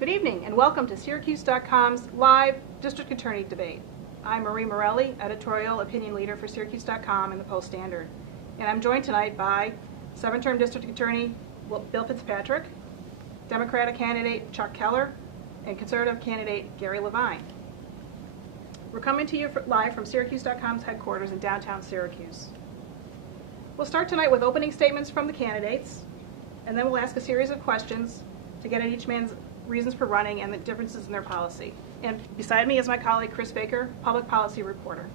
Good evening and welcome to syracuse.com's live district attorney debate. I'm Marie Morelli, editorial opinion leader for syracuse.com and the Post-Standard. And I'm joined tonight by 7-term district attorney Bill Fitzpatrick, Democratic candidate Chuck Keller, and conservative candidate Gary Lavine. We're coming to you live from syracuse.com's headquarters in downtown Syracuse. We'll start tonight with opening statements from the candidates, and then we'll ask a series of questions to get at each man's reasons for running and the differences in their policy. And beside me is my colleague Chris Baker, public policy reporter.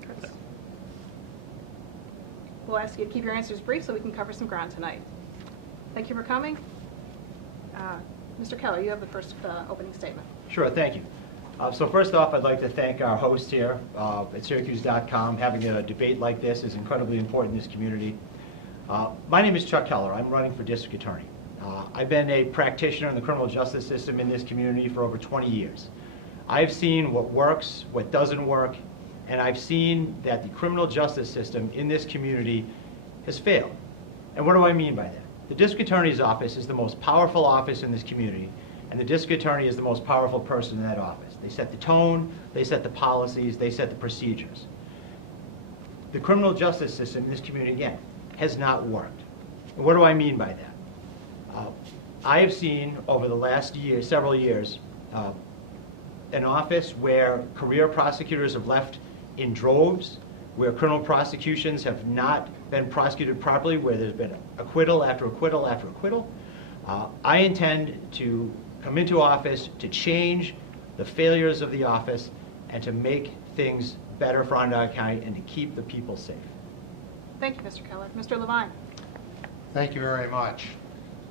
Chris. We'll ask you to keep your answers brief so we can cover some ground tonight. Thank you for coming. Mr. Keller, you have the first opening statement. Sure, thank you. So first off, I'd like to thank our host here at syracuse.com. Having a debate like this is incredibly important in this community. My name is Chuck Keller. I'm running for district attorney. I've been a practitioner in the criminal justice system in this community for over 20 years. I've seen what works, what doesn't work, and I've seen that the criminal justice system in this community has failed. And what do I mean by that? The district attorney's office is the most powerful office in this community, and the district attorney is the most powerful person in that office. They set the tone, they set the policies, they set the procedures. The criminal justice system in this community, again, has not worked. And what do I mean by that? I have seen over the last several years, an office where career prosecutors have left in droves, where criminal prosecutions have not been prosecuted properly, where there's been acquittal after acquittal after acquittal. I intend to come into office to change the failures of the office and to make things better for Onondaga County and to keep the people safe. Thank you, Mr. Keller. Mr. Lavine. Thank you very much.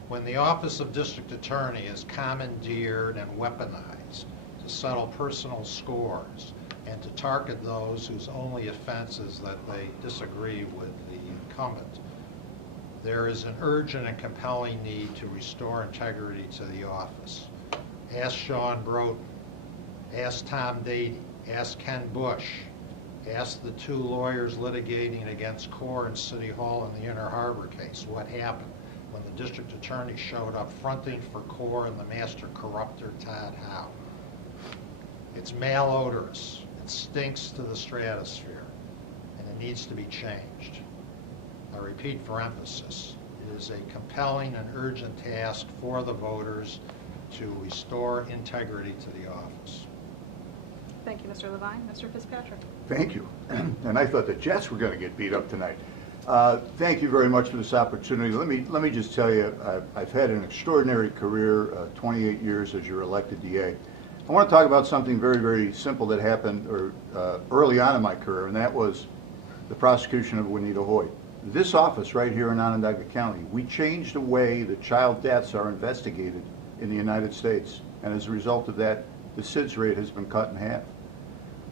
When the Office of District Attorney is commandeered and weaponized to settle personal scores and to target those whose only offense is that they disagree with the incumbent, there is an urgent and compelling need to restore integrity to the office. Ask Sean Broughton, ask Tom Dady, ask Ken Bush, ask the two lawyers litigating against Core and City Hall in the Inner Harbor case what happened when the district attorney showed up fronting for Core and the master corrupter Todd Howe. It's malodorous, it stinks to the stratosphere, and it needs to be changed. I repeat for emphasis, it is a compelling and urgent task for the voters to restore integrity to the office. Thank you, Mr. Lavine. Mr. Fitzpatrick. Thank you. And I thought the Jets were going to get beat up tonight. Thank you very much for this opportunity. Let me just tell you, I've had an extraordinary career, 28 years as your elected DA. I want to talk about something very, very simple that happened early on in my career, and that was the prosecution of Juanita Hoyt. This office right here in Onondaga County, we changed the way that child deaths are investigated in the United States, and as a result of that, the SIDS rate has been cut in half.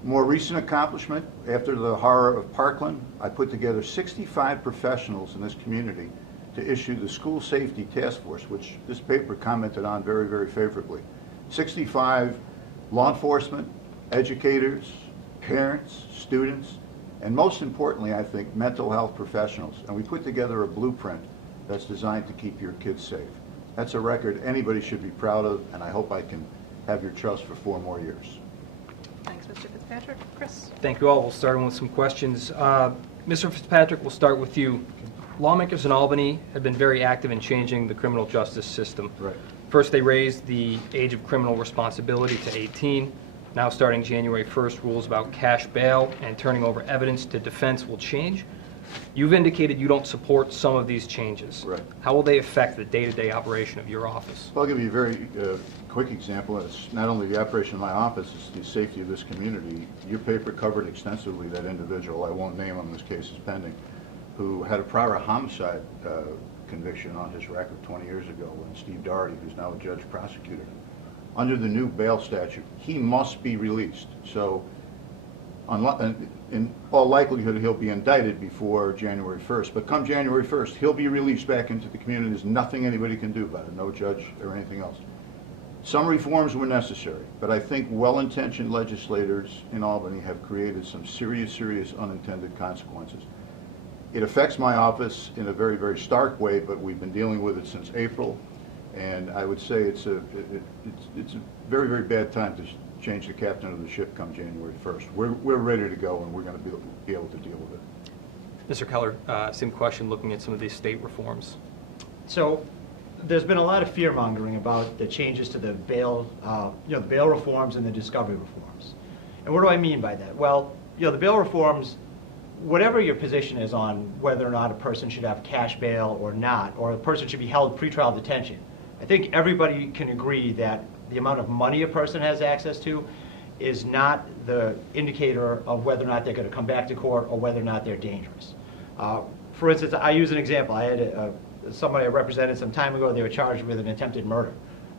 More recent accomplishment, after the horror of Parkland, I put together 65 professionals in this community to issue the School Safety Task Force, which this paper commented on very, very favorably. 65 law enforcement, educators, parents, students, and most importantly, I think, mental health professionals. And we put together a blueprint that's designed to keep your kids safe. That's a record anybody should be proud of, and I hope I can have your trust for 4 more years. Thanks, Mr. Fitzpatrick. Chris. Thank you all. We'll start with some questions. Mr. Fitzpatrick, we'll start with you. Lawmakers in Albany have been very active in changing the criminal justice system. Right. First, they raised the age of criminal responsibility to 18. Now, starting January 1st, rules about cash bail and turning over evidence to defense will change. You've indicated you don't support some of these changes. Right. How will they affect the day-to-day operation of your office? Well, I'll give you a very quick example. It's not only the operation of my office, it's the safety of this community. Your paper covered extensively that individual, I won't name him, this case is pending, who had a prior homicide conviction on his record 20 years ago when Steve Doherty, who's now a judge, prosecuted him. Under the new bail statute, he must be released. So in all likelihood, he'll be indicted before January 1st. But come January 1st, he'll be released back into the community. There's nothing anybody can do about it, no judge or anything else. Some reforms were necessary, but I think well-intentioned legislators in Albany have created some serious, serious unintended consequences. It affects my office in a very, very stark way, but we've been dealing with it since April. And I would say it's a very, very bad time to change the captain of the ship come January 1st. We're ready to go, and we're going to be able to deal with it. Mr. Keller, same question looking at some of these state reforms. So there's been a lot of fear-mongering about the changes to the bail, the bail reforms and the discovery reforms. And what do I mean by that? Well, the bail reforms, whatever your position is on whether or not a person should have cash bail or not, or a person should be held pretrial detention, I think everybody can agree that the amount of money a person has access to is not the indicator of whether or not they're going to come back to court or whether or not they're dangerous. For instance, I use an example. I had somebody I represented some time ago. They were charged with an attempted murder.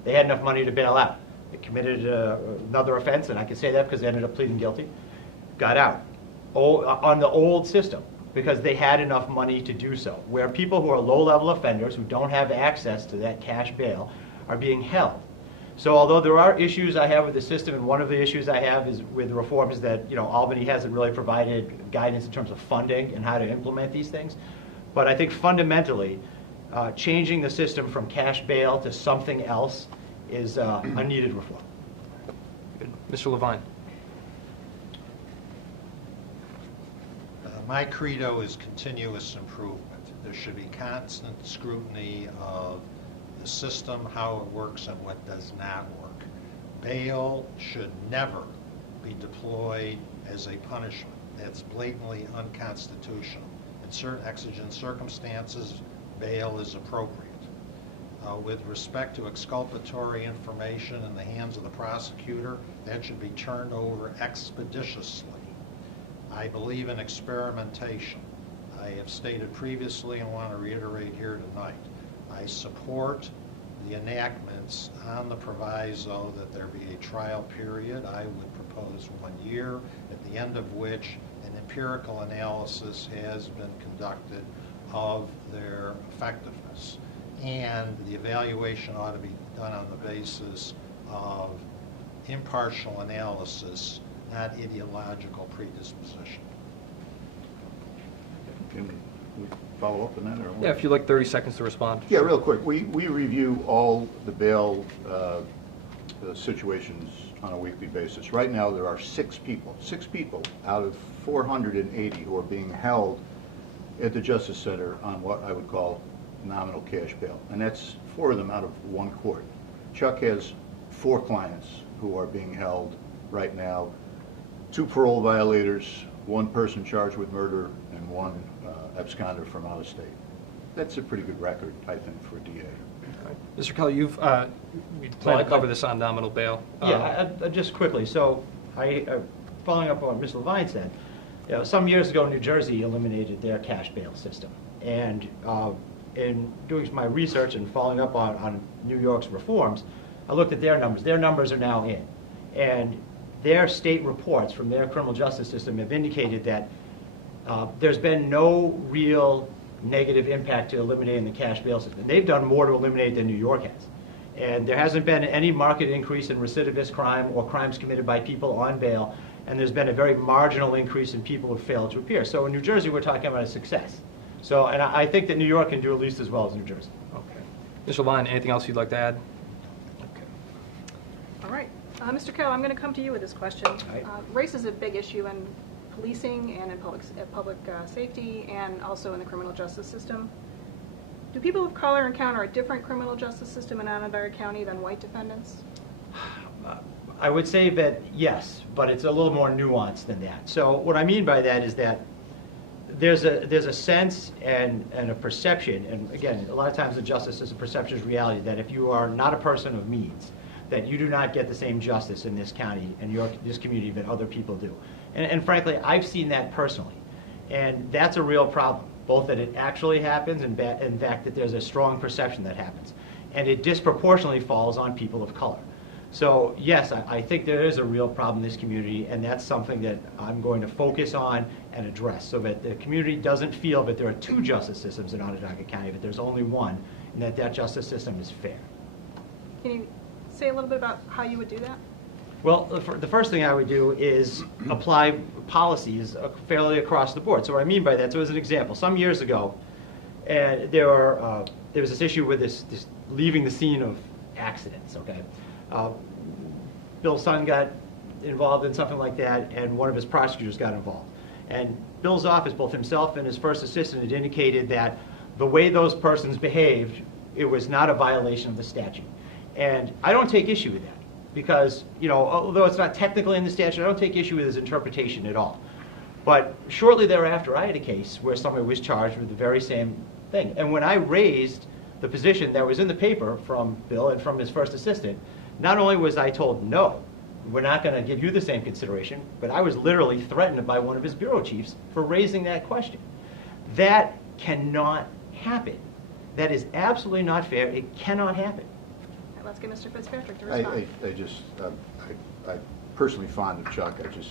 They had enough money to bail out. They committed another offense, and I can say that because they ended up pleading guilty, got out on the old system because they had enough money to do so. Where people who are low-level offenders who don't have access to that cash bail are being held. So although there are issues I have with the system, and one of the issues I have is with the reform is that Albany hasn't really provided guidance in terms of funding and how to implement these things. But I think fundamentally, changing the system from cash bail to something else is a needed reform. Good. Mr. Lavine. My credo is continuous improvement. There should be constant scrutiny of the system, how it works, and what does not work. Bail should never be deployed as a punishment. That's blatantly unconstitutional. In certain exigent circumstances, bail is appropriate. With respect to exculpatory information in the hands of the prosecutor, that should be turned over expeditiously. I believe in experimentation. I have stated previously and want to reiterate here tonight. I support the enactments on the proviso that there be a trial period. I would propose 1 year, at the end of which an empirical analysis has been conducted of their effectiveness. And the evaluation ought to be done on the basis of impartial analysis, not ideological predisposition. Can we follow up on that? Or what? Yeah, if you'd like 30 seconds to respond. Yeah, real quick. We review all the bail situations on a weekly basis. Right now, there are 6 people out of 480 who are being held at the Justice Center on what I would call nominal cash bail. And that's 4 of them out of 1 court. Chuck has 4 clients who are being held right now, 2 parole violators, 1 person charged with murder, and 1 absconder from out of state. That's a pretty good record, I think, for a DA. Mr. Keller, you plan to cover this on nominal bail. Yeah, just quickly. So, following up on what Ms. Lavine said, some years ago, New Jersey eliminated their cash bail system. And in doing my research and following up on New York's reforms, I looked at their numbers. Their numbers are now in. And their state reports from their criminal justice system have indicated that there's been no real negative impact to eliminating the cash bail system. They've done more to eliminate than New York has. And there hasn't been any marked increase in recidivist crime or crimes committed by people on bail, and there's been a very marginal increase in people who failed to appear. So in New Jersey, we're talking about a success. So, and I think that New York can do at least as well as New Jersey. Okay. Mr. Lavine, anything else you'd like to add? Okay. All right. Mr. Keller, I'm going to come to you with this question. Right. Race is a big issue in policing and in public safety and also in the criminal justice system. Do people of color encounter a different criminal justice system in Onondaga County than white defendants? I would say that yes, but it's a little more nuanced than that. So what I mean by that is that there's a sense and a perception, and again, a lot of times the justice system perception is reality, that if you are not a person of means, that you do not get the same justice in this county and this community that other people do. And frankly, I've seen that personally. And that's a real problem, both that it actually happens and in fact that there's a strong perception that happens. And it disproportionately falls on people of color. So yes, I think there is a real problem in this community, and that's something that I'm going to focus on and address so that the community doesn't feel that there are 2 justice systems in Onondaga County, but there's only one, and that justice system is fair. Can you say a little bit about how you would do that? Well, the first thing I would do is apply policies fairly across the board. So what I mean by that, so as an example, some years ago, there was this issue with this leaving the scene of accidents, okay? Bill's son got involved in something like that, and one of his prosecutors got involved. And Bill's office, both himself and his first assistant, had indicated that the way those persons behaved, it was not a violation of the statute. And I don't take issue with that because, you know, although it's not technically in the statute, I don't take issue with his interpretation at all. But shortly thereafter, I had a case where somebody was charged with the very same thing. And when I raised the position that was in the paper from Bill and from his first assistant, not only was I told, no, we're not going to give you the same consideration, but I was literally threatened by one of his bureau chiefs for raising that question. That cannot happen. That is absolutely not fair. It cannot happen. Right, let's get Mr. Fitzpatrick to respond. I'm personally fond of Chuck. I just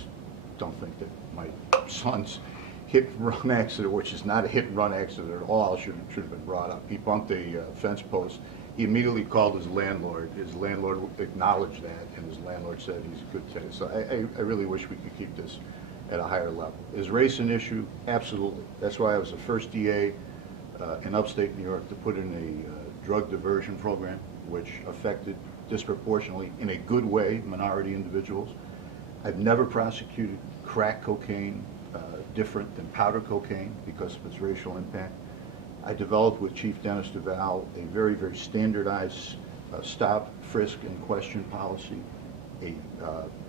don't think that my son's hit-and-run accident, which is not a hit-and-run accident at all, should have been brought up. He bumped a fence post. He immediately called his landlord. His landlord acknowledged that, and his landlord said he's a good tenant. So I really wish we could keep this at a higher level. Is race an issue? Absolutely. That's why I was the first DA in upstate New York to put in a drug diversion program, which affected disproportionately, in a good way, minority individuals. I've never prosecuted crack cocaine different than powder cocaine because of its racial impact. I developed with Chief Dennis DeVal a very, very standardized stop, frisk, and question policy.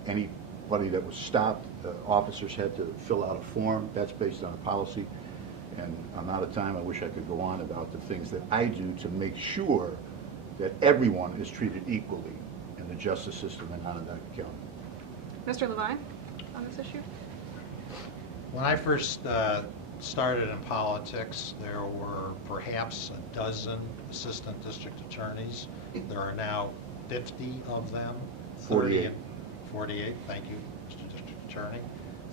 Anybody that was stopped, officers had to fill out a form. That's based on a policy. And I'm out of time. I wish I could go on about the things that I do to make sure that everyone is treated equally in the justice system in Onondaga County. Mr. Lavine, on this issue? When I first started in politics, there were perhaps a dozen assistant district attorneys. There are now 50 of them. 48. 48, thank you, Mr. District Attorney.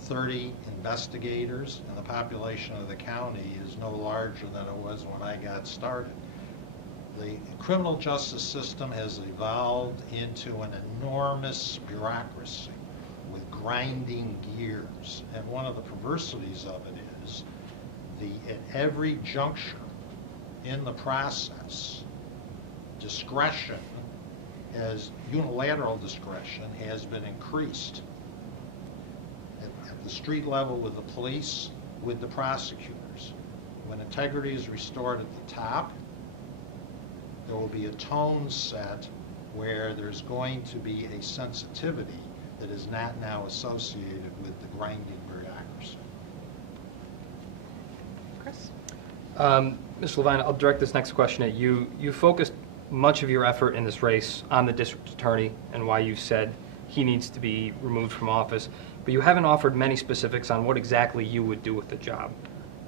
30 investigators, and the population of the county is no larger than it was when I got started. The criminal justice system has evolved into an enormous bureaucracy with grinding gears. And one of the perversities of it is at every juncture in the process, discretion, as unilateral discretion, has been increased. At the street level with the police, with the prosecutors. When integrity is restored at the top, there will be a tone set where there's going to be a sensitivity that is not now associated with the grinding bureaucracy. Chris? Mr. Lavine, I'll direct this next question at you. You focused much of your effort in this race on the district attorney and why you said he needs to be removed from office, but you haven't offered many specifics on what exactly you would do with the job.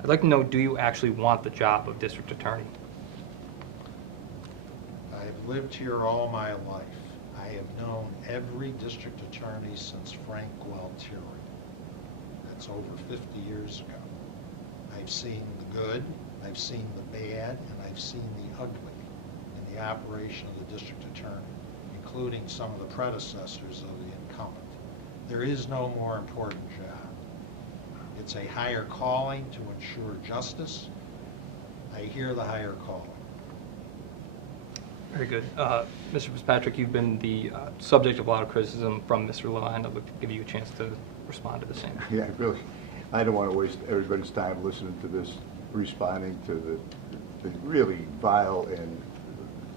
I'd like to know, do you actually want the job of district attorney? I've lived here all my life. I have known every district attorney since Frank Gualtieri. That's over 50 years ago. I've seen the good, I've seen the bad, and I've seen the ugly in the operation of the district attorney, including some of the predecessors of the incumbent. There is no more important job. It's a higher calling to ensure justice. I hear the higher calling. Very good. Mr. Fitzpatrick, you've been the subject of a lot of criticism from Mr. Lavine. I'd like to give you a chance to respond to the same. Yeah, really. I don't want to waste everybody's time listening to this, responding to the really vile and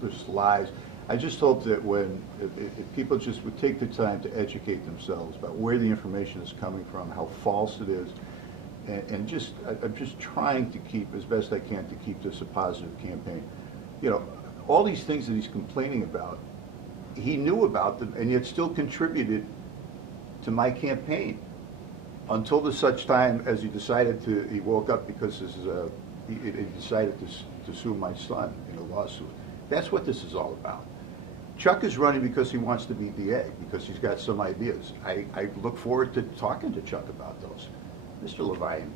just lies. I just hope that when if people just would take the time to educate themselves about where the information is coming from, how false it is, and just I'm just trying to keep, as best I can, to keep this a positive campaign. You know, all these things that he's complaining about, he knew about them and yet still contributed to my campaign until the such time as he woke up because he decided to sue my son in a lawsuit. That's what this is all about. Chuck is running because he wants to be DA, because he's got some ideas. I look forward to talking to Chuck about those. Mr. Lavine,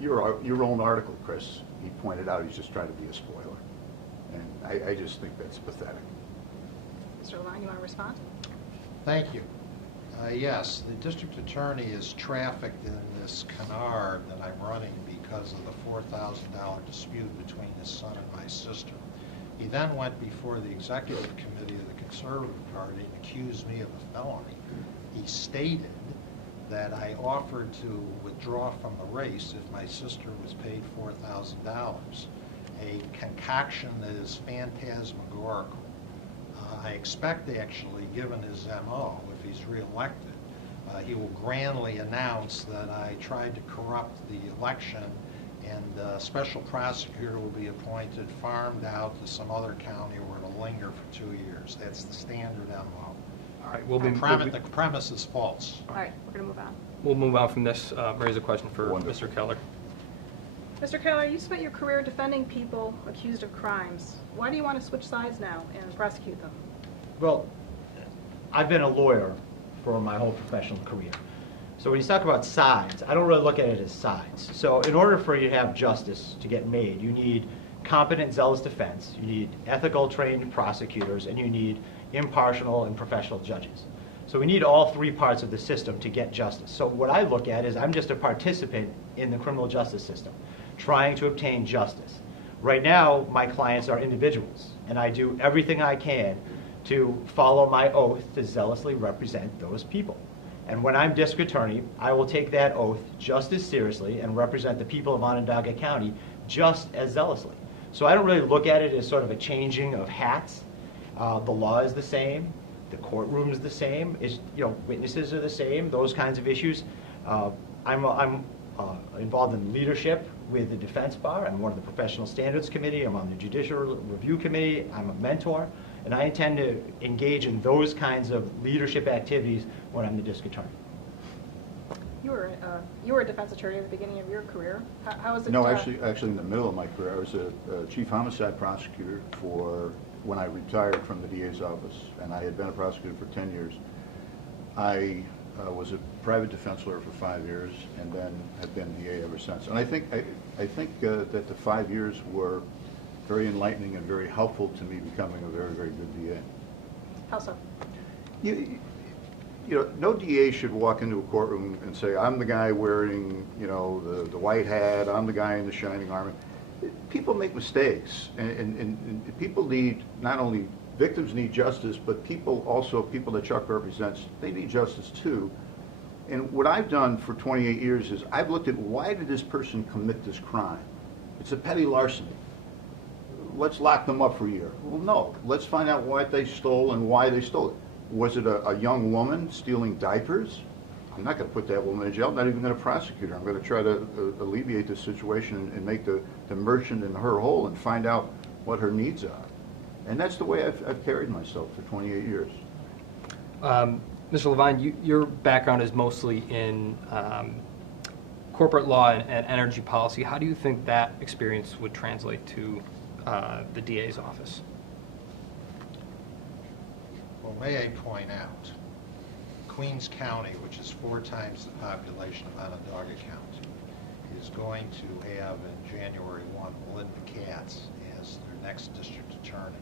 your own article, Chris, he pointed out he's just trying to be a spoiler. And I just think that's pathetic. Mr. Lavine, you want to respond? Thank you. Yes, the district attorney is trafficked in this canard that I'm running because of the $4,000 dispute between his son and my sister. He then went before the executive committee of the Conservative Party and accused me of a felony. He stated that I offered to withdraw from the race if my sister was paid $4,000, a concoction that is phantasmagorical. I expect, actually, given his MO, if he's reelected, he will grandly announce that I tried to corrupt the election, and a special prosecutor will be appointed, farmed out to some other county where it'll linger for 2 years. That's the standard MO. All right, The premise is false. All right, we're going to move on. we'll move on from this. Raise a question for Wonderful. Mr. Keller. Mr. Keller, you spent your career defending people accused of crimes. Why do you want to switch sides now and prosecute them? Well, I've been a lawyer for my whole professional career. So when you talk about sides, I don't really look at it as sides. So in order for you to have justice to get made, you need competent, zealous defense, you need ethical, trained prosecutors, and you need impartial and professional judges. So we need all three parts of the system to get justice. So what I look at is I'm just a participant in the criminal justice system, trying to obtain justice. Right now, my clients are individuals, and I do everything I can to follow my oath to zealously represent those people. And when I'm district attorney, I will take that oath just as seriously and represent the people of Onondaga County just as zealously. So I don't really look at it as sort of a changing of hats. The law is the same, the courtroom is the same, witnesses are the same, those kinds of issues. I'm involved in leadership with the defense bar. I'm one of the professional standards committee. I'm on the judicial review committee. I'm a mentor. And I intend to engage in those kinds of leadership activities when I'm the district attorney. You were a defense attorney at the beginning of your career. How was it? No, actually, in the middle of my career, I was a chief homicide prosecutor for when I retired from the DA's office, and I had been a prosecutor for 10 years. I was a private defense lawyer for 5 years, and then have been DA ever since. And I think that the 5 years were very enlightening and very helpful to me becoming a very, very good DA. How so? No DA should walk into a courtroom and say, I'm the guy wearing, the white hat, I'm the guy in the shining armor. People make mistakes, and people need, not only victims need justice, but people that Chuck represents, they need justice too. And what I've done for 28 years is I've looked at, why did this person commit this crime? It's a petty larceny. Let's lock them up for a year. Well, no. Let's find out what they stole and why they stole it. Was it a young woman stealing diapers? I'm not going to put that woman in jail. I'm not even going to prosecute her. I'm going to try to alleviate the situation and make the merchant in her whole and find out what her needs are. And that's the way I've carried myself for 28 years. Mr. Lavine, your background is mostly in corporate law and energy policy. How do you think that experience would translate to the DA's office? Well, may I point out, Queens County, which is 4 times the population of Onondaga County, is going to have in January 1 Melinda Katz as their next district attorney.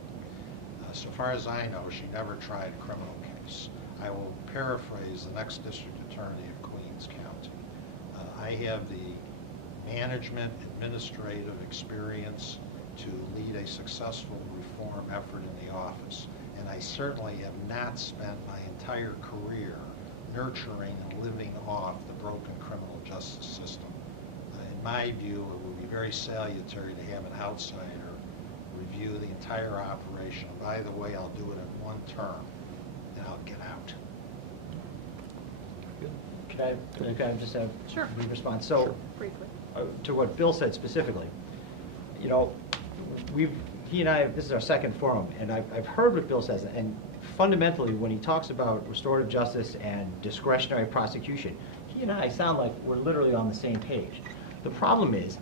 So far as I know, she never tried a criminal case. I will paraphrase the next district attorney of Queens County. I have the management, administrative experience to lead a successful reform effort in the office. And I certainly have not spent my entire career nurturing and living off the broken criminal justice system. In my view, it would be very salutary to have an outsider review the entire operation. By the way, I'll do it in 1 term, and I'll get out. Could I just have Sure. a brief response? So, Briefly. to what Bill said specifically, he and I, this is our second forum, and I've heard what Bill says, and fundamentally, when he talks about restorative justice and discretionary prosecution, he and I sound like we're literally on the same page. The problem is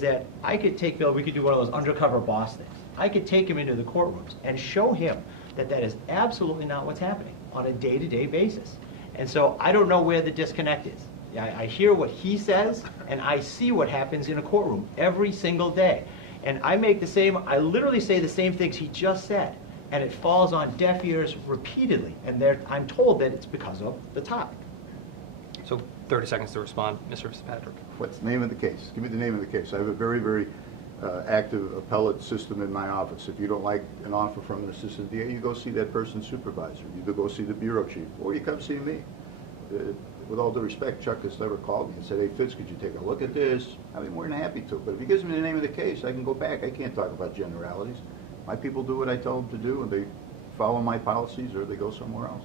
that I could take Bill, we could do one of those undercover boss things. I could take him into the courtrooms and show him that is absolutely not what's happening on a day-to-day basis. And so I don't know where the disconnect is. I hear what he says, and I see what happens in a courtroom every single day. And I literally say the same things he just said, and it falls on deaf ears repeatedly. And I'm told that it's because of the topic. So 30 seconds to respond, Mr. Fitzpatrick. What's the name of the case? Give me the name of the case. I have a very, very active appellate system in my office. If you don't like an offer from an assistant DA, you go see that person's supervisor. You go see the bureau chief, or you come see me. With all due respect, Chuck has never called me and said, hey, Fitz, could you take a look at this? I'd be more than happy to. But if he gives me the name of the case, I can go back. I can't talk about generalities. My people do what I tell them to do, and they follow my policies, or they go somewhere else.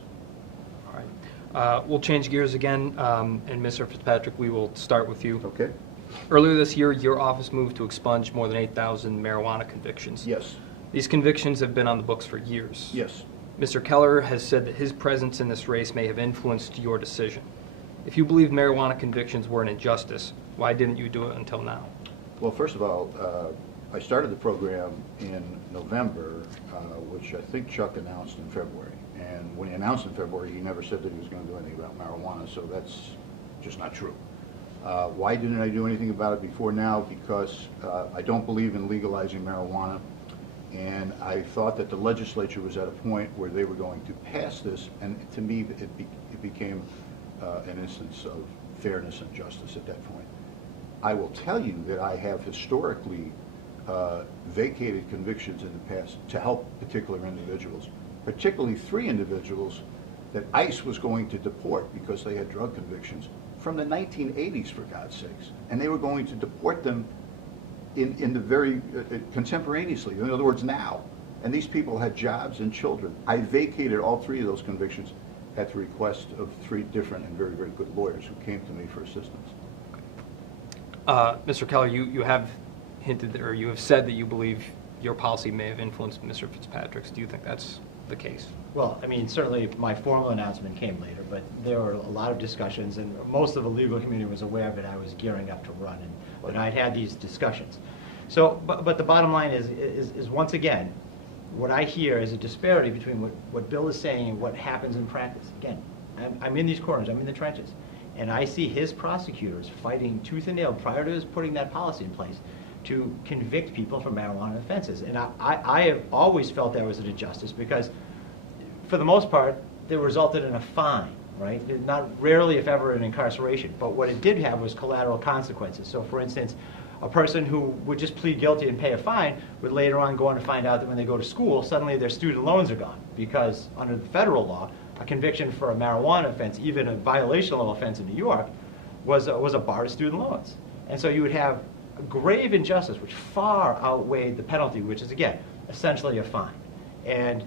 All right. We'll change gears again, and Mr. Fitzpatrick, we will start with you. Okay? Earlier this year, your office moved to expunge more than 8,000 marijuana convictions. Yes. These convictions have been on the books for years. Yes. Mr. Keller has said that his presence in this race may have influenced your decision. If you believe marijuana convictions were an injustice, why didn't you do it until now? Well, first of all, I started the program in November, which I think Chuck announced in February. And when he announced in February, he never said that he was going to do anything about marijuana, so that's just not true. Why didn't I do anything about it before now? Because I don't believe in legalizing marijuana, and I thought that the legislature was at a point where they were going to pass this, and to me it became an instance of fairness and justice at that point. I will tell you that I have historically vacated convictions in the past to help particular individuals, particularly 3 individuals that ICE was going to deport because they had drug convictions from the 1980s, for God's sakes. And they were going to deport them in the very contemporaneously, in other words, now. And these people had jobs and children. I vacated all 3 of those convictions at the request of 3 different and very, very good lawyers who came to me for assistance. Mr. Keller, you have hinted, or you have said that you believe your policy may have influenced Mr. Fitzpatrick's. Do you think that's the case? Well, I mean, certainly my formal announcement came later, but there were a lot of discussions, and most of the legal community was aware that I was gearing up to run, and I'd had these discussions. So, but the bottom line is once again, what I hear is a disparity between what Bill is saying and what happens in practice. Again, I'm in these corners, I'm in the trenches, and I see his prosecutors fighting tooth and nail prior to his putting that policy in place to convict people for marijuana offenses. And I have always felt that was an injustice because, for the most part, it resulted in a fine, right? Not rarely, if ever, an incarceration. But what it did have was collateral consequences. So, for instance, a person who would just plead guilty and pay a fine would later on go on to find out that when they go to school, suddenly their student loans are gone. Because under the federal law, a conviction for a marijuana offense, even a violational offense in New York, was a bar to student loans. And so you would have a grave injustice which far outweighed the penalty, which is, again, essentially a fine. And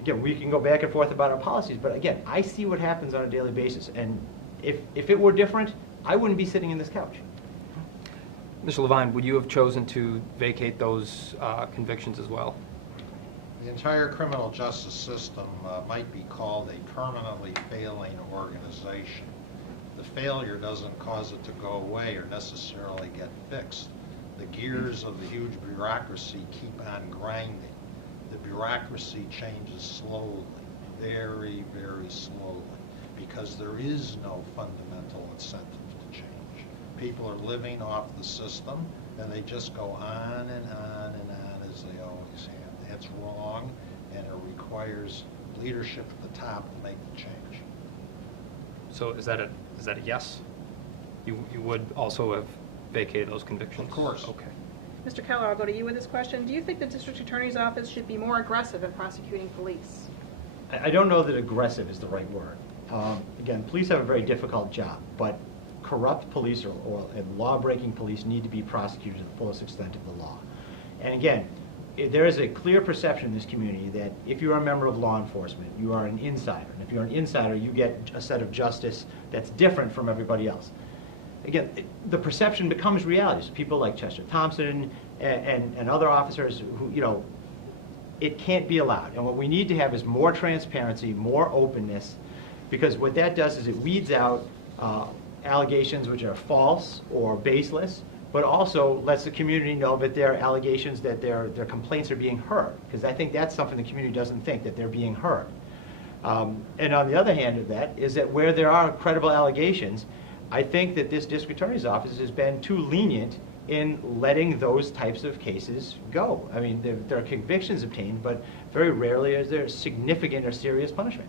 again, we can go back and forth about our policies, but again, I see what happens on a daily basis. And if it were different, I wouldn't be sitting in this couch. Mr. Lavine, would you have chosen to vacate those convictions as well? The entire criminal justice system might be called a permanently failing organization. The failure doesn't cause it to go away or necessarily get fixed. The gears of the huge bureaucracy keep on grinding. The bureaucracy changes slowly, very, very slowly, because there is no fundamental incentive to change. People are living off the system, and they just go on and on and on as they always have. That's wrong, and it requires leadership at the top to make the change. So is that a yes? You would also have vacated those convictions? Of course. Okay. Mr. Keller, I'll go to you with this question. Do you think the district attorney's office should be more aggressive in prosecuting police? I don't know that aggressive is the right word. Again, police have a very difficult job, but corrupt police and law-breaking police need to be prosecuted to the fullest extent of the law. And again, there is a clear perception in this community that if you are a member of law enforcement, you are an insider. And if you're an insider, you get a set of justice that's different from everybody else. Again, the perception becomes reality. So people like Chester Thompson and other officers who, it can't be allowed. And what we need to have is more transparency, more openness, because what that does is it weeds out allegations which are false or baseless, but also lets the community know that there are allegations that their complaints are being heard, because I think that's something the community doesn't think, that they're being heard. And on the other hand of that is that where there are credible allegations, I think that this district attorney's office has been too lenient in letting those types of cases go. I mean, there are convictions obtained, but very rarely is there significant or serious punishment.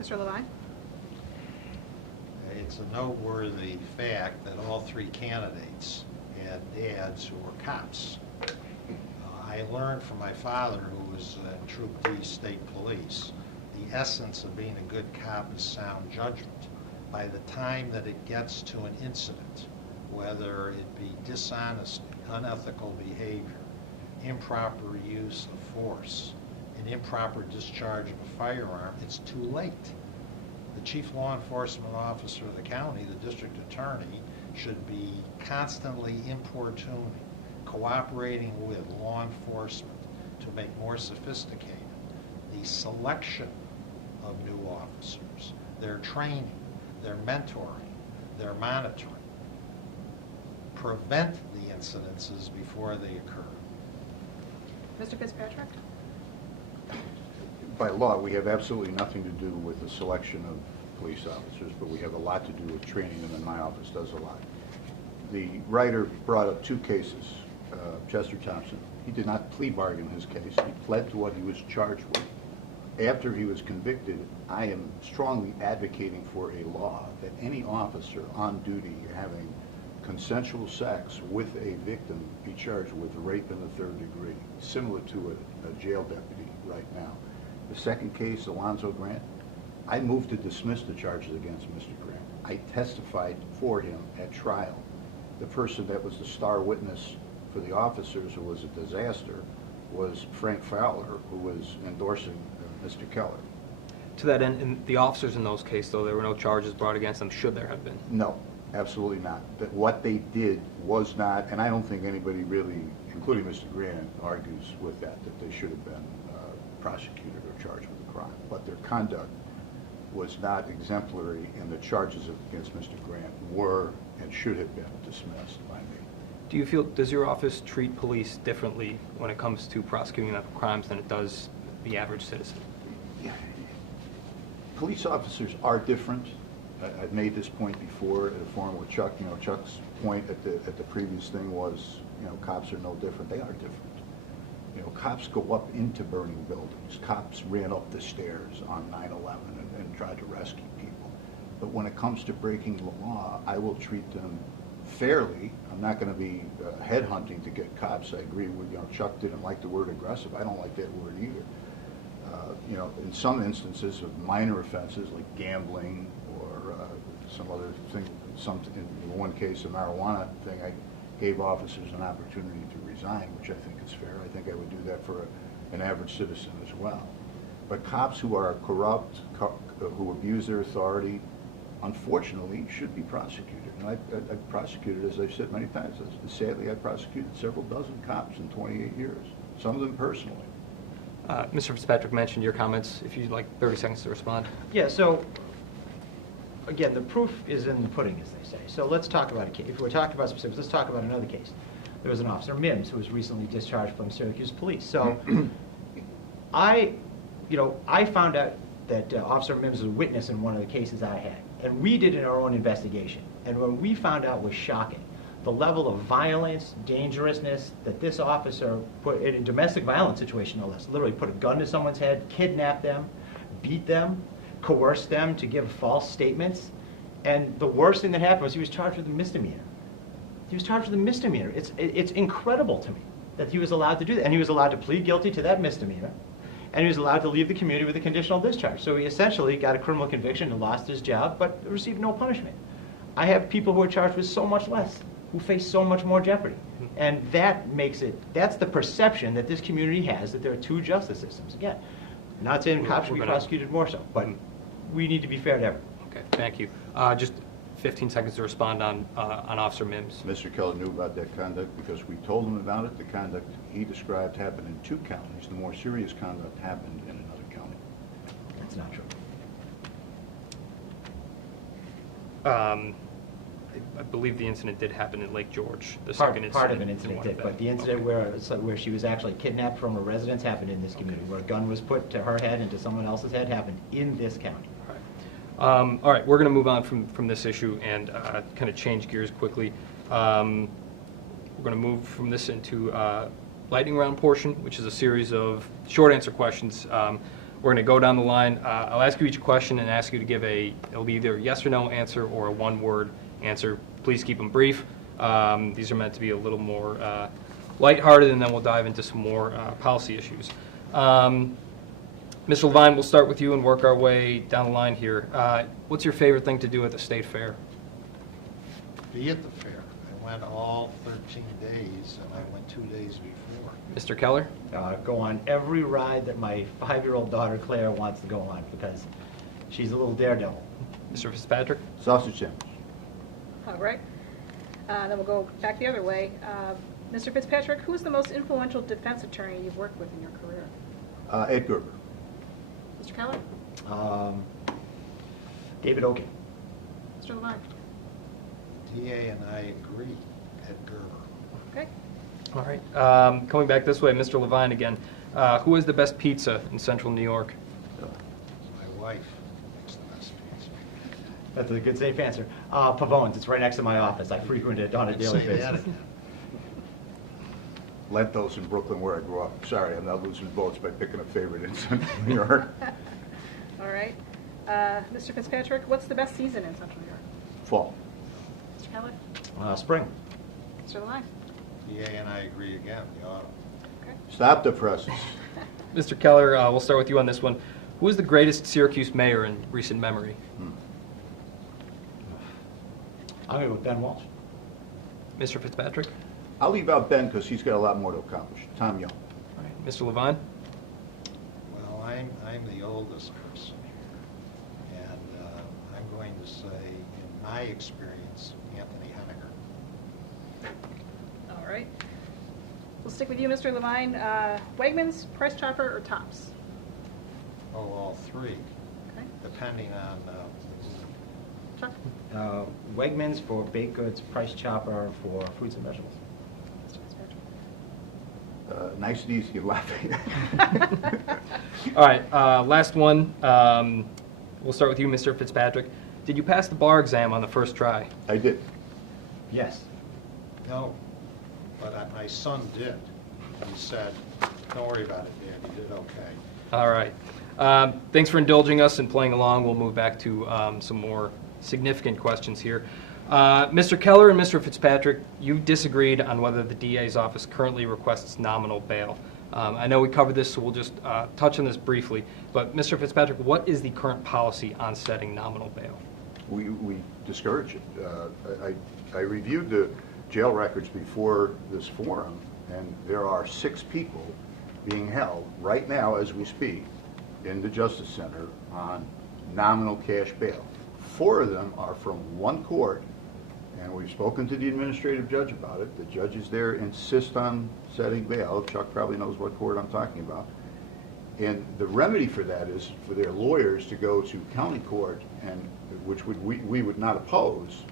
Mr. Lavine? It's a noteworthy fact that all 3 candidates had dads who were cops. I learned from my father, who was in Troop D State Police, the essence of being a good cop is sound judgment. By the time that it gets to an incident, whether it be dishonesty, unethical behavior, improper use of force, an improper discharge of a firearm, it's too late. The chief law enforcement officer of the county, the district attorney, should be constantly importuning, cooperating with law enforcement to make more sophisticated the selection of new officers, their training, their mentoring, their monitoring. Prevent the incidences before they occur. Mr. Fitzpatrick? By law, we have absolutely nothing to do with the selection of police officers, but we have a lot to do with training them, and my office does a lot. The writer brought up two cases. Chester Thompson, he did not plea bargain his case. He pled to what he was charged with. After he was convicted, I am strongly advocating for a law that any officer on duty having consensual sex with a victim be charged with rape in the third degree, similar to a jail deputy right now. The second case, Alonzo Grant, I moved to dismiss the charges against Mr. Grant. I testified for him at trial. The person that was the star witness for the officers, who was a disaster, was Frank Fowler, who was endorsing Mr. Keller. To that end, in the officers in those cases, though, there were no charges brought against them, should there have been? No, absolutely not. That what they did was not, and I don't think anybody really, including Mr. Grant, argues with that they should have been prosecuted or charged with a crime. But their conduct was not exemplary, and the charges against Mr. Grant were and should have been dismissed by me. Do you feel, does your office treat police differently when it comes to prosecuting enough crimes than it does the average citizen? Police officers are different. I've made this point before in a forum with Chuck. You know, Chuck's point at the previous thing was, you know, cops are no different. They are different. You know, cops go up into burning buildings. Cops ran up the stairs on 9/11 and tried to rescue people. But when it comes to breaking the law, I will treat them fairly. I'm not going to be headhunting to get cops. I agree with, you know, Chuck didn't like the word aggressive. I don't like that word either. You know, in some instances of minor offenses like gambling or some other thing, in one case, a marijuana thing, I gave officers an opportunity to resign, which I think is fair. I think I would do that for an average citizen as well. But cops who are corrupt, who abuse their authority, unfortunately, should be prosecuted. And I've prosecuted, as I've said many times, sadly, I've prosecuted several dozen cops in 28 years, some of them personally. Mr. Fitzpatrick mentioned your comments. If you'd like 30 seconds to respond. Yeah, so, again, the proof is in the pudding, as they say. So let's talk about a case. If we're talking about specifics, let's talk about another case. There was an officer, Mims, who was recently discharged from Syracuse Police. So I found out that Officer Mims was a witness in one of the cases I had. And we did our own investigation. And what we found out was shocking. The level of violence, dangerousness that this officer put in a domestic violence situation, no less, literally put a gun to someone's head, kidnapped them, beat them, coerced them to give false statements. And the worst thing that happened was he was charged with a misdemeanor. He was charged with a misdemeanor. It's incredible to me that he was allowed to do that. And he was allowed to plead guilty to that misdemeanor. And he was allowed to leave the community with a conditional discharge. So he essentially got a criminal conviction and lost his job, but received no punishment. I have people who are charged with so much less, who face so much more jeopardy. And that makes it, that's the perception that this community has, that there are two justice systems. Again, not saying cops should be prosecuted more so, but we need to be fair to everyone. Okay, thank you. Just 15 seconds to respond on Officer Mims. Mr. Keller knew about that conduct because we told him about it. The conduct he described happened in 2 counties. The more serious conduct happened in another county. That's not true. I believe the incident did happen in Lake George. The Part second of an incident did, but the incident where she was actually kidnapped from her residence happened in this community, where a gun was put to her head and to someone else's head happened in this county. All right, we're going to move on from this issue and kind of change gears quickly. We're going to move from this into lightning round portion, which is a series of short answer questions. We're going to go down the line. I'll ask you each question and ask you to give it'll be either a yes or no answer or a one-word answer. Please keep them brief. These are meant to be a little more lighthearted, and then we'll dive into some more policy issues. Mr. Lavine, we'll start with you and work our way down the line here. What's your favorite thing to do at the state fair? Be at the fair. I went all 13 days, and I went 2 days before. Mr. Keller? Go on every ride that my 5-year-old daughter Claire wants to go on because she's a little daredevil. Mr. Fitzpatrick? Sausage sandwich. All right. Then we'll go back the other way. Mr. Fitzpatrick, who is the most influential defense attorney you've worked with in your career? Ed Gerber. Mr. Keller? David Oken. Mr. Lavine? DA and I agree, Ed Gerber. Okay. All right. Coming back this way, Mr. Lavine again. Who has the best pizza in central New York? My wife makes the best pizza. That's a good safe answer. Pavone's. It's right next to my office. I frequent it on a daily Say that basis. again. Lentos in Brooklyn, where I grew up. Sorry, I'm not losing votes by picking a favorite in Central New York. All right. Mr. Fitzpatrick, what's the best season in Central New York? Fall. Mr. Keller? Spring. Mr. Lavine? DA and I agree again, the autumn. Okay. Stop the presses. Mr. Keller, we'll start with you on this one. Who is the greatest Syracuse mayor in recent memory? I'm going to go with Ben Walsh. Mr. Fitzpatrick? I'll leave out Ben because he's got a lot more to accomplish. Tom Young. All right. Mr. Lavine? Well, I'm the oldest person here, and I'm going to say, in my experience, Anthony Henniger. All right. We'll stick with you, Mr. Lavine. Wegmans, Price Chopper, or Tops? Oh, all three, Okay. depending on Chuck? Wegmans for baked goods, Price Chopper for fruits and vegetables. Mr. Fitzpatrick? Nice and easy laughing. All right. Last one. We'll start with you, Mr. Fitzpatrick. Did you pass the bar exam on the first try? I did. Yes. no, but my son did. He said, "Don't worry about it, Dad. You did okay." All right. Thanks for indulging us and playing along. We'll move back to some more significant questions here. Mr. Keller and Mr. Fitzpatrick, you disagreed on whether the DA's office currently requests nominal bail. I know we covered this, so we'll just touch on this briefly. But Mr. Fitzpatrick, what is the current policy on setting nominal bail? We discourage it. I reviewed the jail records before this forum, and there are 6 people being held right now as we speak in the Justice Center on nominal cash bail. 4 of them are from one court, and we've spoken to the administrative judge about it. The judges there insist on setting bail. Chuck probably knows what court I'm talking about. And the remedy for that is for their lawyers to go to county court, and which we would not oppose,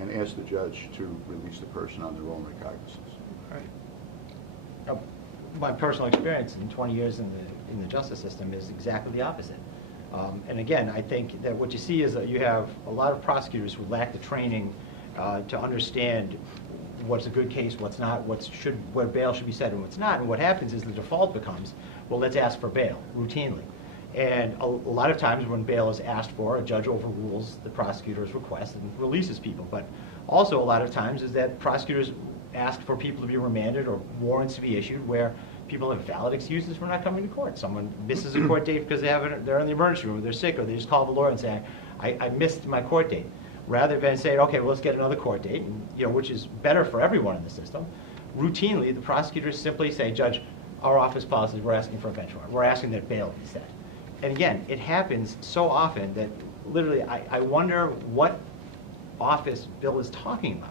and ask the judge to release the person on their own recognizance. My personal experience in 20 years in the justice system is exactly the opposite. And again, I think that what you see is that you have a lot of prosecutors who lack the training to understand what's a good case, what's not, where bail should be set and what's not. And what happens is the default becomes, well, let's ask for bail routinely. And a lot of times when bail is asked for, a judge overrules the prosecutor's request and releases people. But also a lot of times is that prosecutors ask for people to be remanded or warrants to be issued where people have valid excuses for not coming to court. Someone misses a court date because they're in the emergency room, or they're sick, or they just call the lawyer and say, I missed my court date. Rather than saying, okay, well, let's get another court date, and, which is better for everyone in the system. Routinely, the prosecutors simply say, Judge, our office policy, we're asking for a bench warrant. We're asking that bail be set. And again, it happens so often that literally I wonder what office Bill is talking about.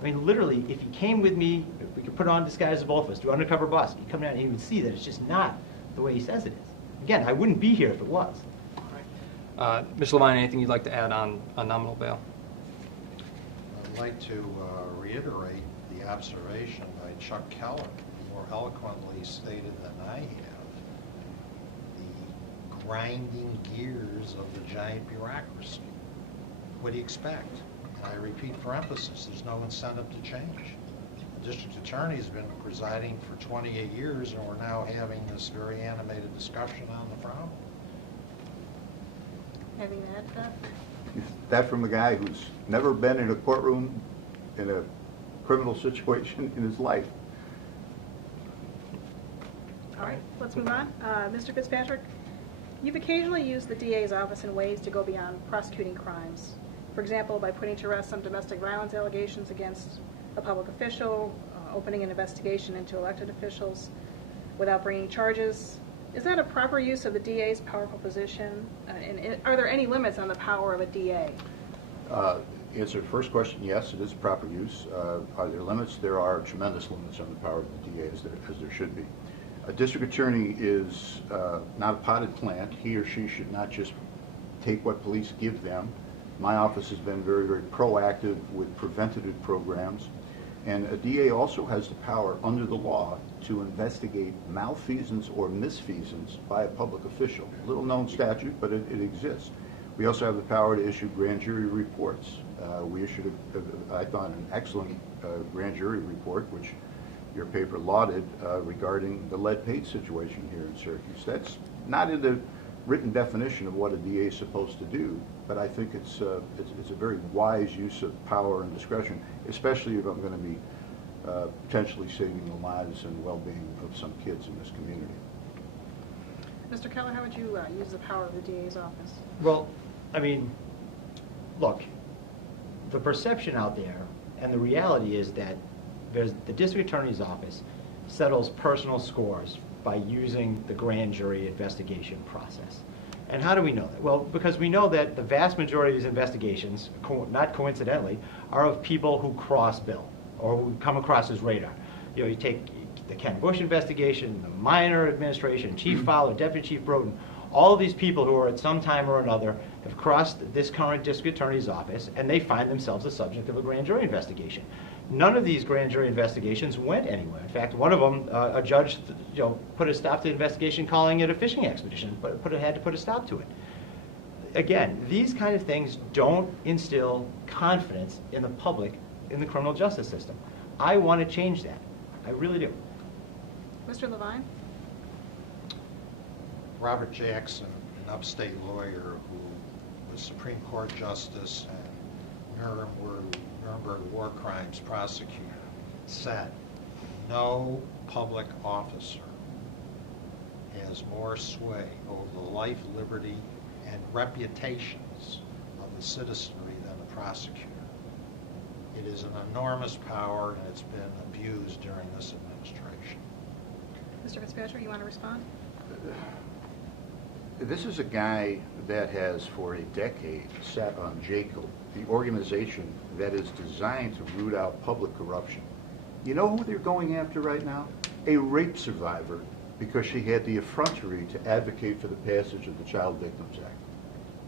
I mean, literally, if he came with me, we could put on disguise of both of us, do undercover bust. He'd come down and he would see that it's just not the way he says it is. Again, I wouldn't be here if it was. Mr. Lavine, anything you'd like to add on nominal bail? I'd like to reiterate the observation by Chuck Keller, who more eloquently stated than I have, the grinding gears of the giant bureaucracy. What do you expect? I repeat for emphasis, there's no incentive to change. The district attorney has been presiding for 28 years, and we're now having this very animated discussion on the problem. Having that, That from a guy who's never been in a courtroom in a criminal situation in his life. All right, let's move on. Mr. Fitzpatrick, you've occasionally used the DA's office in ways to go beyond prosecuting crimes. For example, by putting to rest some domestic violence allegations against a public official, opening an investigation into elected officials without bringing charges. Is that a proper use of the DA's powerful position? And are there any limits on the power of a DA? Answer the first question, yes, it is proper use. Are there limits? There are tremendous limits on the power of the DA, as there should be. A district attorney is not a potted plant. He or she should not just take what police give them. My office has been very, very proactive with preventative programs. And a DA also has the power under the law to investigate malfeasance or misfeasance by a public official. Little known statute, but it exists. We also have the power to issue grand jury reports. We issued, I thought, an excellent grand jury report, which your paper lauded, regarding the lead paint situation here in Syracuse. That's not in the written definition of what a DA is supposed to do, but I think it's a very wise use of power and discretion, especially if I'm going to be potentially saving the lives and well-being of some kids in this community. Mr. Keller, how would you use the power of the DA's office? Well, I mean, look, the perception out there and the reality is that the district attorney's office settles personal scores by using the grand jury investigation process. And how do we know that? Well, because we know that the vast majority of these investigations, not coincidentally, are of people who cross bill or who come across his radar. You know, you take the Ken Bush investigation, the Minor administration, Chief Fowler, Deputy Chief Broughton, all of these people who are at some time or another have crossed this current district attorney's office and they find themselves the subject of a grand jury investigation. None of these grand jury investigations went anywhere. In fact, one of them, a judge, put a stop to the investigation, calling it a fishing expedition, but had to put a stop to it. Again, these kind of things don't instill confidence in the public in the criminal justice system. I want to change that. I really do. Mr. Lavine? Robert Jackson, an upstate lawyer who was Supreme Court Justice and Nuremberg war crimes prosecutor, said, no public officer has more sway over the life, liberty, and reputations of the citizenry than the prosecutor. It is an enormous power, and it's been abused during this administration. Mr. Fitzpatrick, you want to respond? This is a guy that has, for a decade, sat on JACO, the organization that is designed to root out public corruption. You know who they're going after right now? A rape survivor, because she had the effrontery to advocate for the passage of the Child Victims Act.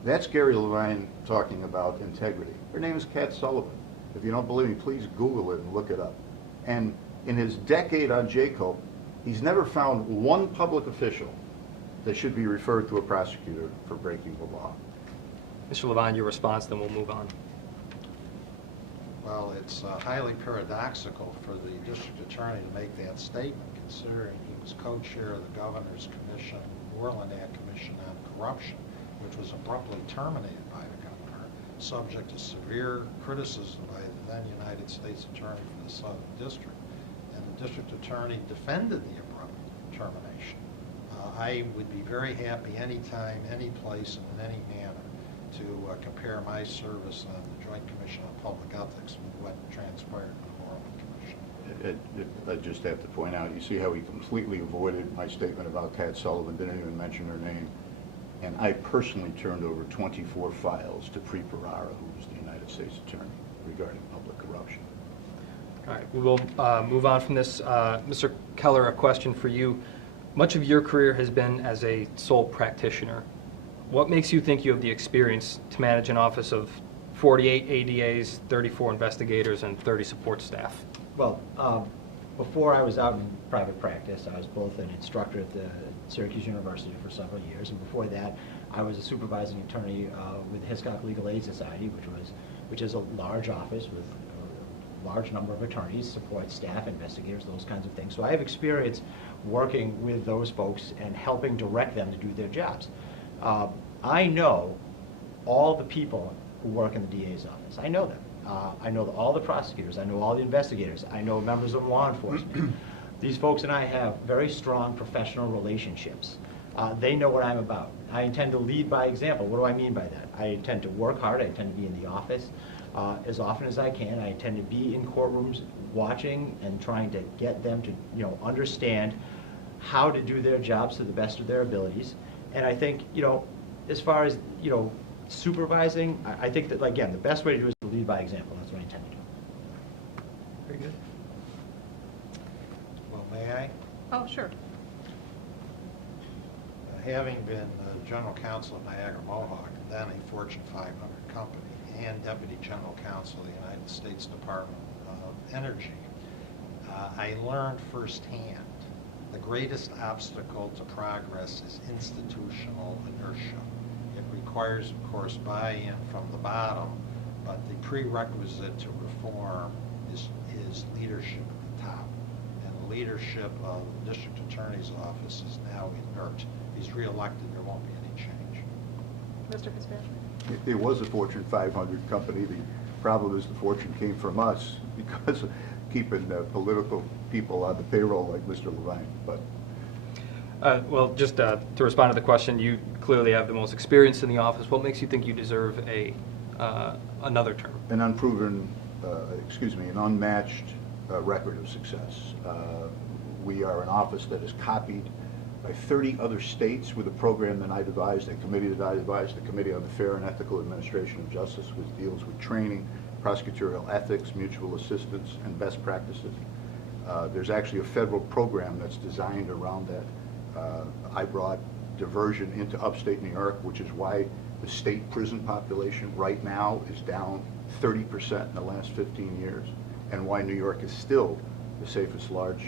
That's Gary Lavine talking about integrity. Her name is Kat Sullivan. If you don't believe me, please Google it and look it up. And in his decade on JACO, he's never found one public official that should be referred to a prosecutor for breaking the law. Mr. Lavine, your response, then we'll move on. Well, it's highly paradoxical for the district attorney to make that statement, considering he was co-chair of the Governor's Commission, Moreland Act Commission on Corruption, which was abruptly terminated by the governor, subject to severe criticism by the then United States Attorney for the Southern District. And the district attorney defended the abrupt termination. I would be very happy anytime, any place, and in any manner to compare my service on the Joint Commission on Public Ethics with what transpired in the Moreland Commission. I just have to point out, you see how he completely avoided my statement about Kat Sullivan, didn't even mention her name. And I personally turned over 24 files to Pre Parara, who was the United States Attorney, regarding public corruption. All right, we will move on from this. Mr. Keller, a question for you. Much of your career has been as a sole practitioner. What makes you think you have the experience to manage an office of 48 ADAs, 34 investigators, and 30 support staff? Well, before I was out in private practice, I was both an instructor at the Syracuse University for several years, and before that, I was a supervising attorney with Hiscock Legal Aid Society, which is a large office with a large number of attorneys, support staff, investigators, those kinds of things. So I have experience working with those folks and helping direct them to do their jobs. I know all the people who work in the DA's office. I know them. I know all the prosecutors. I know all the investigators. I know members of law enforcement. These folks and I have very strong professional relationships. They know what I'm about. I intend to lead by example. What do I mean by that? I intend to work hard. I intend to be in the office as often as I can. I intend to be in courtrooms watching and trying to get them to, understand how to do their jobs to the best of their abilities. And I think, as far as, supervising, I think that, again, the best way to do it is to lead by example. That's what I intend to do. Very good. Well, may I? Oh, sure. Having been General Counsel of Niagara Mohawk, then a Fortune 500 company, and Deputy General Counsel of the United States Department of Energy, I learned firsthand the greatest obstacle to progress is institutional inertia. It requires, of course, buy-in from the bottom, but the prerequisite to reform is leadership at the top. And the leadership of the District Attorney's Office is now inert. If he's reelected, there won't be any change. Mr. Fitzpatrick? It was a Fortune 500 company. The problem is the fortune came from us because of keeping political people on the payroll like Mr. Lavine. But Well, just to respond to the question, you clearly have the most experience in the office. What makes you think you deserve another term? an unproven, an unmatched record of success. We are an office that is copied by 30 other states with a program that I devised, a committee that I devised, the Committee on the Fair and Ethical Administration of Justice, which deals with training, prosecutorial ethics, mutual assistance, and best practices. There's actually a federal program that's designed around that. I brought diversion into upstate New York, which is why the state prison population right now is down 30% in the last 15 years, and why New York is still the safest large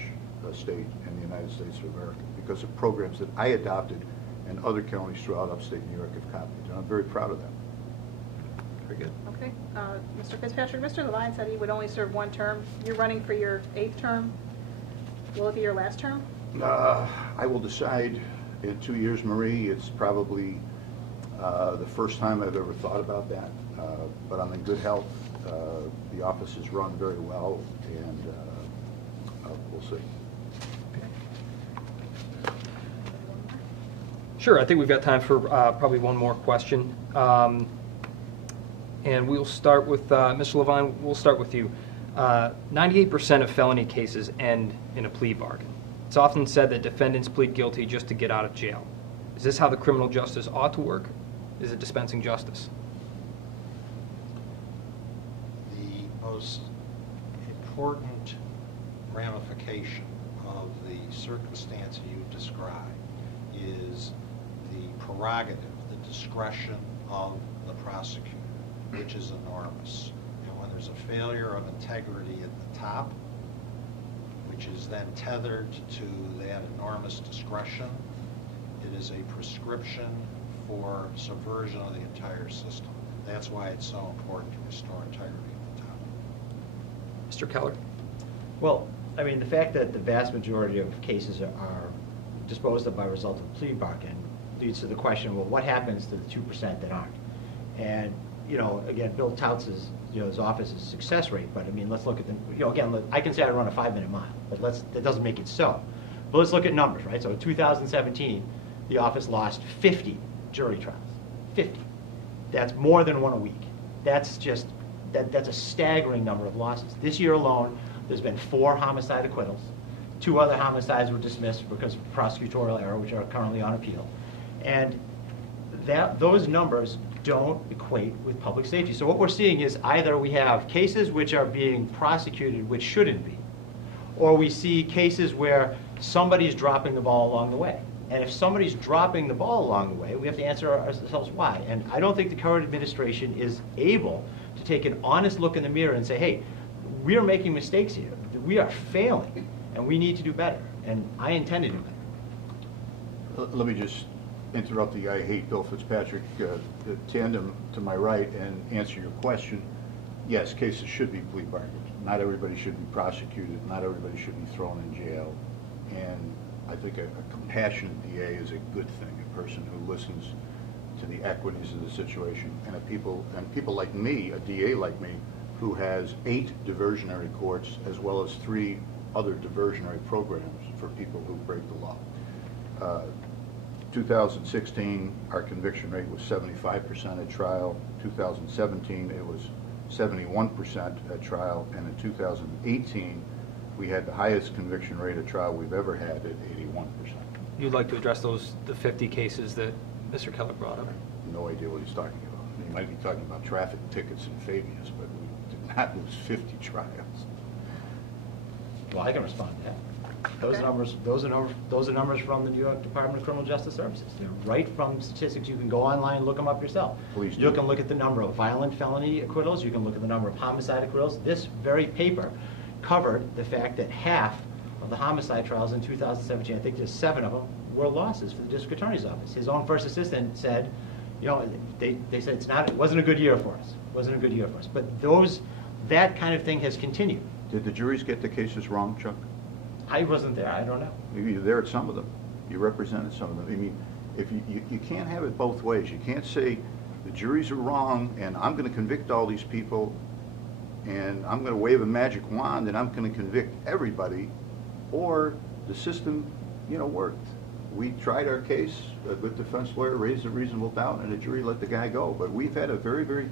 state in the United States of America, because of programs that I adopted and other counties throughout upstate New York have copied, and I'm very proud of that. Very good. Okay. Mr. Fitzpatrick, Mr. Lavine said he would only serve one term. You're running for your 8th term. Will it be your last term? I will decide in 2 years, Marie. It's probably the first time I've ever thought about that, but I'm in good health. The office is run very well, and we'll see. Sure, I think we've got time for probably one more question. And we'll start with, Mr. Lavine, we'll start with you. 98% of felony cases end in a plea bargain. It's often said that defendants plead guilty just to get out of jail. Is this how the criminal justice ought to work? Is it dispensing justice? The most important ramification of the circumstance you describe is the prerogative, the discretion of the prosecutor, which is enormous. And when there's a failure of integrity at the top, which is then tethered to that enormous discretion, it is a prescription for subversion of the entire system. That's why it's so important to restore integrity at the top. Mr. Keller? Well, I mean, the fact that the vast majority of cases are disposed of by result of plea bargain leads to the question, well, what happens to the 2% that aren't? And, again, Bill touts his office's success rate, but I mean, let's look at the, again, I can say I run a 5-minute mile, but that doesn't make it so. But let's look at numbers, right? So in 2017, the office lost 50 jury trials. 50. That's more than one a week. That's just, that's a staggering number of losses. This year alone, there's been 4 homicide acquittals. 2 other homicides were dismissed because of prosecutorial error, which are currently on appeal. And those numbers don't equate with public safety. So what we're seeing is either we have cases which are being prosecuted which shouldn't be, or we see cases where somebody's dropping the ball along the way. And if somebody's dropping the ball along the way, we have to answer ourselves why. And I don't think the current administration is able to take an honest look in the mirror and say, hey, we're making mistakes here. We are failing, and we need to do better. And I intend to do better. Let me just interrupt the I hate Bill Fitzpatrick tandem to my right and answer your question. Yes, cases should be plea bargains. Not everybody should be prosecuted. Not everybody should be thrown in jail. And I think a compassionate DA is a good thing, a person who listens to the equities of the situation. And people like me, a DA like me, who has 8 diversionary courts as well as 3 other diversionary programs for people who break the law. 2016, our conviction rate was 75% at trial. 2017, it was 71% at trial. And in 2018, we had the highest conviction rate at trial we've ever had at 81%. You'd like to address the 50 cases that Mr. Keller brought up? No idea what he's talking about. He might be talking about traffic tickets and Fabius, but we did not lose 50 trials. Well, I can respond to that. Those Okay. are numbers from the New York Department of Criminal Justice Services. They're right from statistics. You can go online and look them up yourself. Please do. You can look at the number of violent felony acquittals. You can look at the number of homicide acquittals. This very paper covered the fact that half of the homicide trials in 2017, I think there's 7 of them, were losses for the district attorney's office. His own first assistant said, you know, they said it wasn't a good year for us. It wasn't a good year for us. But that kind of thing has continued. Did the juries get the cases wrong, Chuck? I wasn't there. I don't know. Maybe you're there at some of them. You represented some of them. I mean, if you can't have it both ways. You can't say the juries are wrong and I'm going to convict all these people and I'm going to wave a magic wand and I'm going to convict everybody, or the system, you know, worked. We tried our case, a good defense lawyer raised a reasonable doubt, and the jury let the guy go. But we've had a very, very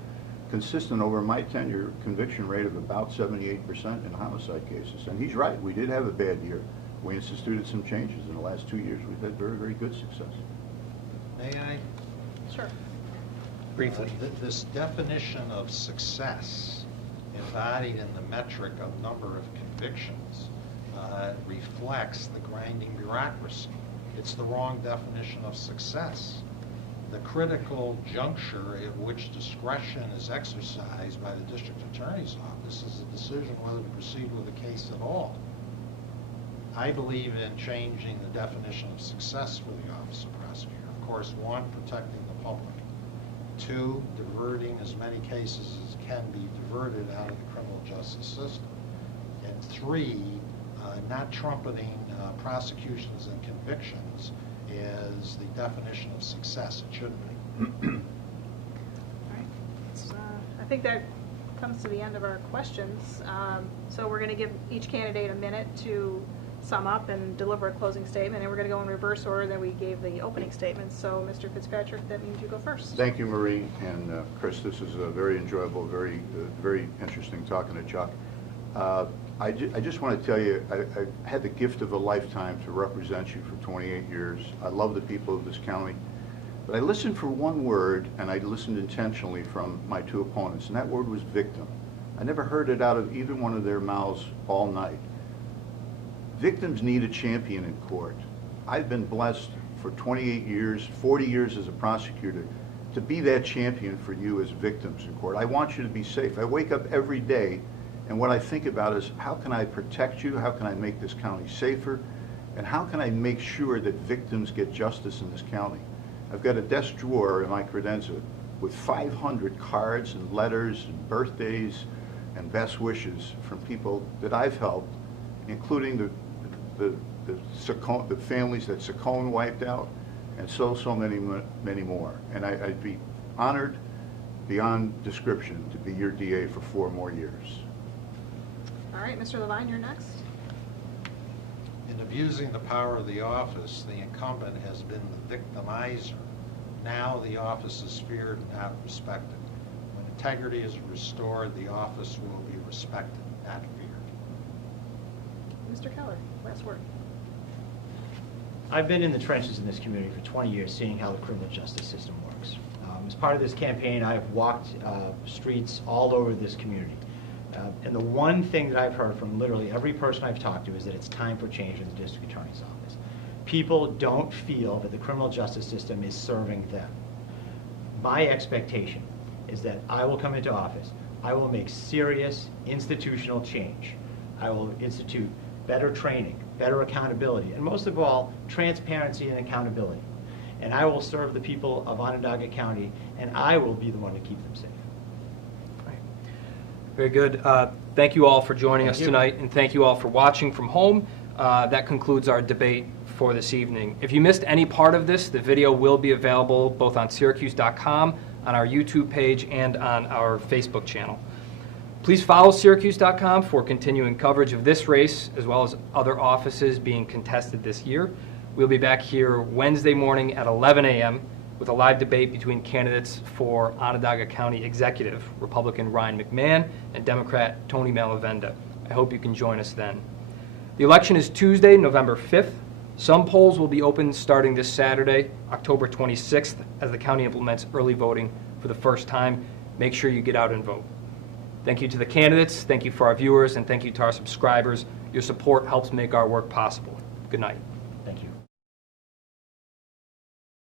consistent over my tenure conviction rate of about 78% in homicide cases. And he's right, we did have a bad year. We instituted some changes in the last 2 years. We've had very, very good success. May I? Sure. Briefly. This definition of success embodied in the metric of number of convictions reflects the grinding bureaucracy. It's the wrong definition of success. The critical juncture at which discretion is exercised by the district attorney's office is a decision whether to proceed with a case at all. I believe in changing the definition of success for the office of prosecutor. Of course, 1, protecting the public. 2, diverting as many cases as can be diverted out of the criminal justice system. And 3, not trumpeting prosecutions and convictions is the definition of success. It shouldn't be. All right. I think that comes to the end of our questions. So we're going to give each candidate a minute to sum up and deliver a closing statement, and we're going to go in reverse order that we gave the opening statements. So, Mr. Fitzpatrick, that means you go first. Thank you, Marie, and Chris, this is very enjoyable, very interesting talking to Chuck. I just want to tell you, I had the gift of a lifetime to represent you for 28 years. I love the people of this county. But I listened for one word, and I listened intentionally from my 2 opponents, and that word was victim. I never heard it out of either one of their mouths all night. Victims need a champion in court. I've been blessed for 28 years, 40 years as a prosecutor, to be that champion for you as victims in court. I want you to be safe. I wake up every day, and what I think about is how can I protect you, how can I make this county safer, and how can I make sure that victims get justice in this county. I've got a desk drawer in my credenza with 500 cards and letters and birthdays and best wishes from people that I've helped, including the families that Saccone wiped out, and so many more. And I'd be honored beyond description to be your DA for 4 more years. All right, Mr. Lavine, you're next. In abusing the power of the office, the incumbent has been the victimizer. Now the office is feared, not respected. When integrity is restored, the office will be respected, not feared. Mr. Keller, last word. I've been in the trenches in this community for 20 years, seeing how the criminal justice system works. As part of this campaign, I've walked streets all over this community. And the one thing that I've heard from literally every person I've talked to is that it's time for change in the district attorney's office. People don't feel that the criminal justice system is serving them. My expectation is that I will come into office, I will make serious institutional change. I will institute better training, better accountability, and most of all, transparency and accountability. And I will serve the people of Onondaga County, and I will be the one to keep them safe. Very good. Thank you all for joining us tonight, and thank you all for watching from home. That concludes our debate for this evening. If you missed any part of this, the video will be available both on syracuse.com, on our YouTube page, and on our Facebook channel. Please follow syracuse.com for continuing coverage of this race, as well as other offices being contested this year. We'll be back here Wednesday morning at 11 a.m. with a live debate between candidates for Onondaga County Executive, Republican Ryan McMahon and Democrat Tony Malavenda. I hope you can join us then. The election is Tuesday, November 5th. Some polls will be open starting this Saturday, October 26th, as the county implements early voting for the first time. Make sure you get out and vote. Thank you to the candidates, thank you for our viewers, and thank you to our subscribers. Your support helps make our work possible. Good night. Thank you.